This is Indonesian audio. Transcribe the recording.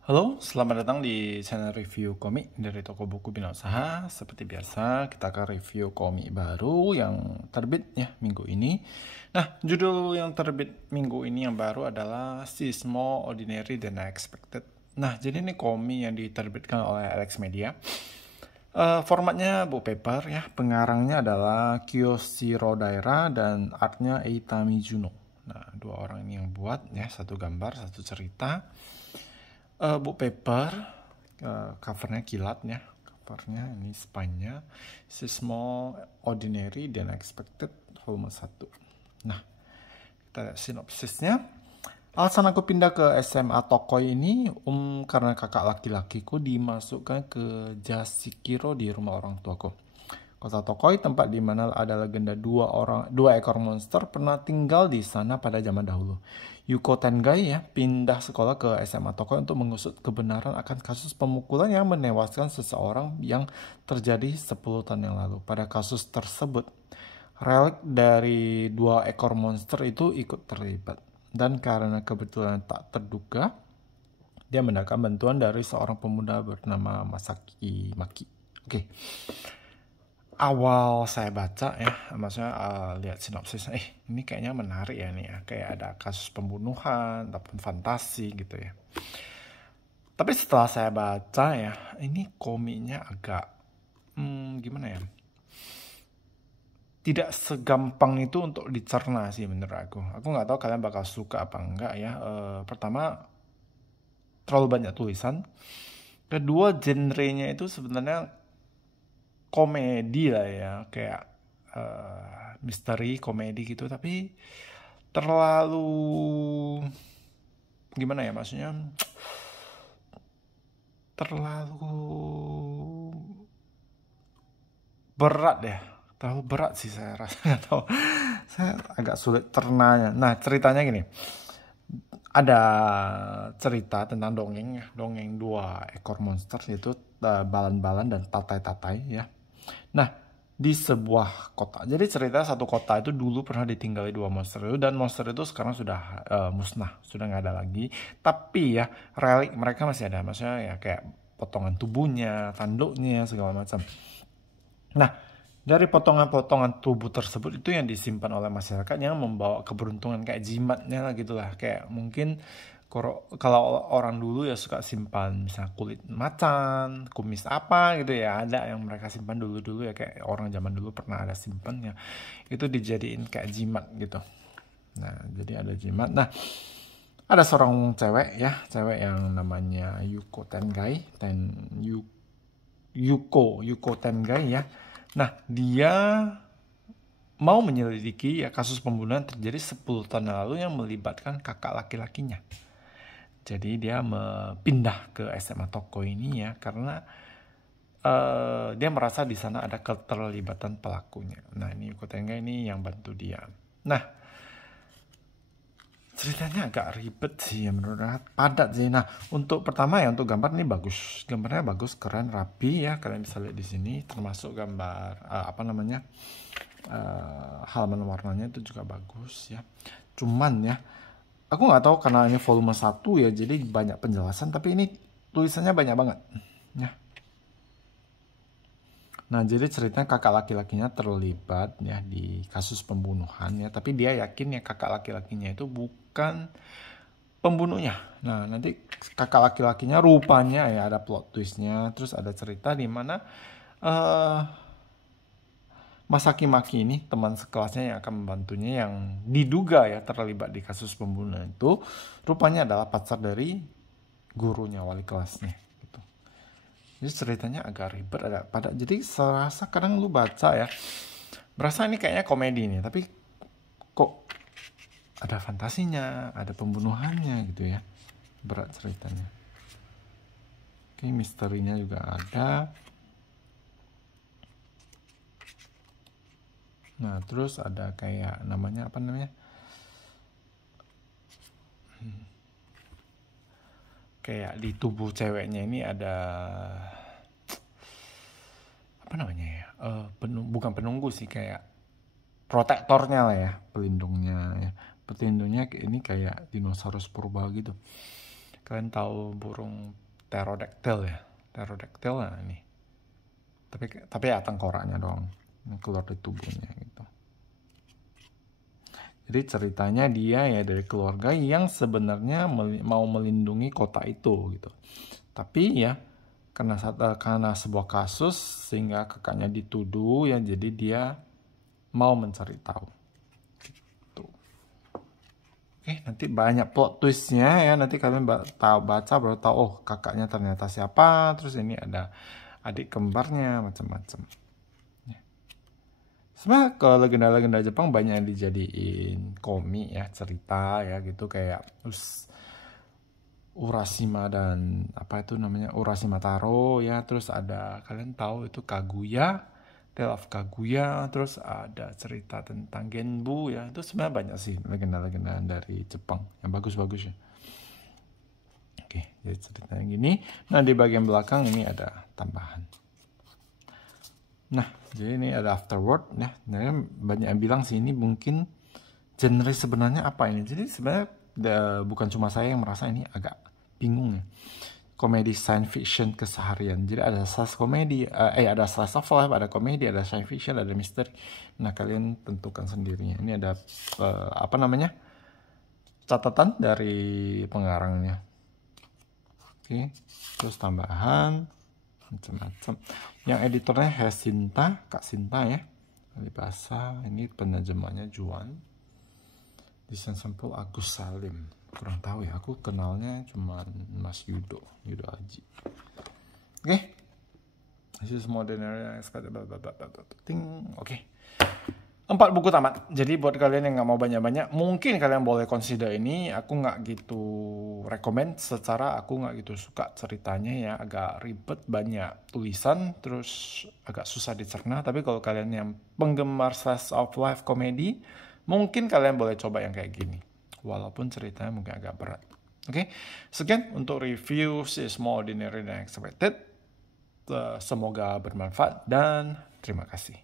Halo, selamat datang di channel review komik dari toko buku Bina Usaha. Seperti biasa, kita akan review komik baru yang terbit ya minggu ini. Nah, judul yang terbit minggu ini yang baru adalah She's More Ordinary Than I Expected. Nah, jadi ini komik yang diterbitkan oleh Alex Media. Formatnya book paper ya, pengarangnya adalah Kiyoshiro Daira dan artnya Eita Mizuno. Nah, dua orang ini yang buat ya, satu gambar, satu cerita. Book paper, covernya kilat ya, covernya ini spine-nya She's More Ordinary Than Expected volume 1. Nah, kita lihat sinopsisnya. Alasan aku pindah ke SMA Tokoi ini karena kakak laki-lakiku dimasukkan ke Jasikiro di rumah orang tuaku. Kota Tokoi, tempat di mana ada legenda dua ekor monster, pernah tinggal di sana pada zaman dahulu. Yuko Tengai ya pindah sekolah ke SMA Tokoi untuk mengusut kebenaran akan kasus pemukulan yang menewaskan seseorang yang terjadi 10 tahun yang lalu. Pada kasus tersebut, relik dari dua ekor monster itu ikut terlibat. Dan karena kebetulan tak terduga, dia mendapatkan bantuan dari seorang pemuda bernama Masaki Maki. Oke. Awal saya baca ya, maksudnya lihat sinopsisnya, ini kayaknya menarik ya nih ya, kayak ada kasus pembunuhan ataupun fantasi gitu ya. Tapi setelah saya baca ya, ini komiknya agak gimana ya? Tidak segampang itu untuk dicerna sih menurut aku. Aku nggak tahu kalian bakal suka apa enggak ya. Pertama, terlalu banyak tulisan. Kedua, genrenya itu sebenarnya komedi lah ya, kayak misteri komedi gitu, tapi terlalu gimana ya, maksudnya terlalu berat ya, terlalu berat sih saya rasa. Nggak tahu, saya agak sulit cernanya. Nah, ceritanya gini, ada cerita tentang dongeng dua ekor monster, yaitu Balan-Balan dan Tatai-Tatai ya. Nah, di sebuah kota. Jadi cerita satu kota itu dulu pernah ditinggali dua monster itu, dan monster itu sekarang sudah musnah, sudah nggak ada lagi. Tapi ya relik mereka masih ada, maksudnya ya kayak potongan tubuhnya, tanduknya segala macam. Nah, dari potongan-potongan tubuh tersebut itu yang disimpan oleh masyarakat yang membawa keberuntungan, kayak jimatnya lah gitulah. Kayak mungkin kalau orang dulu ya suka simpan misalnya kulit macan, kumis apa gitu ya, ada yang mereka simpan dulu-dulu ya, kayak orang zaman dulu pernah ada simpannya. Itu dijadiin kayak jimat gitu. Nah, jadi ada jimat. Nah, ada seorang cewek yang namanya Yuko Tengai ya. Nah, dia mau menyelidiki ya kasus pembunuhan terjadi 10 tahun lalu yang melibatkan kakak laki-lakinya. Jadi dia pindah ke SMA Toko ini ya karena dia merasa di sana ada keterlibatan pelakunya. Nah, ini Yuko Tengai ini yang bantu dia. Nah, ceritanya agak ribet sih ya menurut, padat sih. Nah, untuk pertama ya, untuk gambar ini bagus, gambarnya bagus, keren, rapi ya, kalian bisa lihat di sini, termasuk gambar halaman warnanya itu juga bagus ya. Cuman ya, aku nggak tahu karena ini volume 1 ya, jadi banyak penjelasan, tapi ini tulisannya banyak banget ya. Nah, jadi ceritanya kakak laki-lakinya terlibat ya di kasus pembunuhan ya, tapi dia yakin ya kakak laki-lakinya itu bukan pembunuhnya. Nah, nanti kakak laki-lakinya rupanya ya ada plot twistnya, terus ada cerita di mana Masaki Maki ini teman sekelasnya yang akan membantunya yang diduga ya terlibat di kasus pembunuhan itu, rupanya adalah pacar dari gurunya, wali kelasnya gitu. Jadi ceritanya agak ribet, agak padat. Jadi serasa kadang lu baca ya, berasa ini kayaknya komedi nih, tapi kok ada fantasinya, ada pembunuhannya gitu ya. Berat ceritanya. Oke, misterinya juga ada. Nah, terus ada kayak namanya apa namanya? Kayak di tubuh ceweknya ini ada apa namanya ya? Bukan penunggu sih, kayak protektornya lah ya, pelindungnya ya. Pelindungnya ini kayak dinosaurus purba gitu. Kalian tahu burung pterodactyl ya? Pterodactyl lah ini. Tapi ya tengkoraknya doang. Ini keluar dari tubuhnya gitu. Jadi ceritanya dia ya dari keluarga yang sebenarnya mau melindungi kota itu gitu. Tapi ya karena sebuah kasus sehingga kakaknya dituduh ya, jadi dia mau mencari tahu. Gitu. Oke, nanti banyak plot twistnya ya. Nanti kalian baca baru tahu, oh kakaknya ternyata siapa. Terus ini ada adik kembarnya, macam-macam. Sebenarnya kalau legenda-legenda Jepang banyak yang dijadiin komik ya, cerita ya gitu, kayak Urashima dan apa itu namanya, Urashima Taro ya. Terus ada, kalian tahu itu Kaguya, Tale of Kaguya. Terus ada cerita tentang Genbu ya. Itu sebenarnya banyak sih legenda-legenda dari Jepang yang bagus-bagus ya. Oke, jadi ceritanya gini. Nah, di bagian belakang ini ada tambahan. Nah, jadi ini ada afterword ya. Nah, banyak yang bilang sih ini mungkin genre sebenarnya apa ini. Jadi sebenarnya bukan cuma saya yang merasa ini agak bingung ya. Komedi science fiction keseharian. Jadi ada slice komedi, ada slice of life, ada komedi, ada science fiction, ada misteri. Nah, kalian tentukan sendirinya. Ini ada catatan dari pengarangnya. Oke, terus tambahan macam-macam. Yang editornya Hesinta, Kak Sinta ya. Dari bahasa, ini penerjemahnya Juan. Desain sampel Agus Salim. Kurang tahu ya, aku kenalnya cuma Mas Yudo Aji. Oke. This is modern Oke. 4 buku tamat. Jadi buat kalian yang nggak mau banyak-banyak, mungkin kalian boleh consider ini. Aku nggak gitu recommend, secara aku nggak gitu suka ceritanya ya, agak ribet, banyak tulisan, terus agak susah dicerna. Tapi kalau kalian yang penggemar slice of life komedi, mungkin kalian boleh coba yang kayak gini. Walaupun ceritanya mungkin agak berat. Oke, sekian untuk review Is More Ordinary Than Expected. Semoga bermanfaat dan terima kasih.